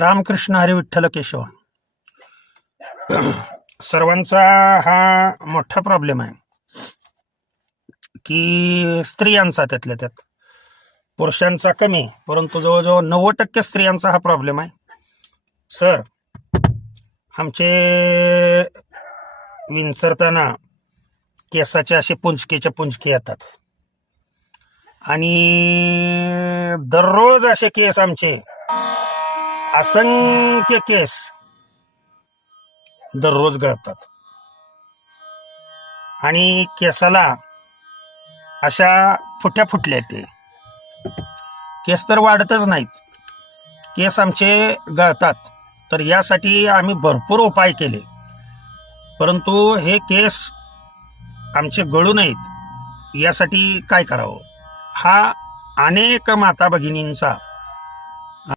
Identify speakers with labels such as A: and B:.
A: रामकृष्ण हरी विठ्ठल केशव सर्वांचा हा मोठा प्रॉब्लेम आहे की स्त्रियांचा त्यातल्या त्यात. पुरुषांचा कमी परंतु जवळजवळ नव्वद टक्के स्त्रियांचा हा प्रॉब्लेम आहे. सर आमचे विंचरताना केसाचे असे पुंजकेच्या पुंजके येतात. आणि दररोज असे केस आमचे असंख्य केस दररोज गळतात. आणि केसाला अशा फुट्या फुटल्या ते. केस तर वाढतच नाहीत. केस आमचे गळतात. तर यासाठी आम्ही भरपूर उपाय केले. परंतु हे केस आमचे गळू नयेत. यासाठी काय करावं? हा अनेक माता भगिनींचा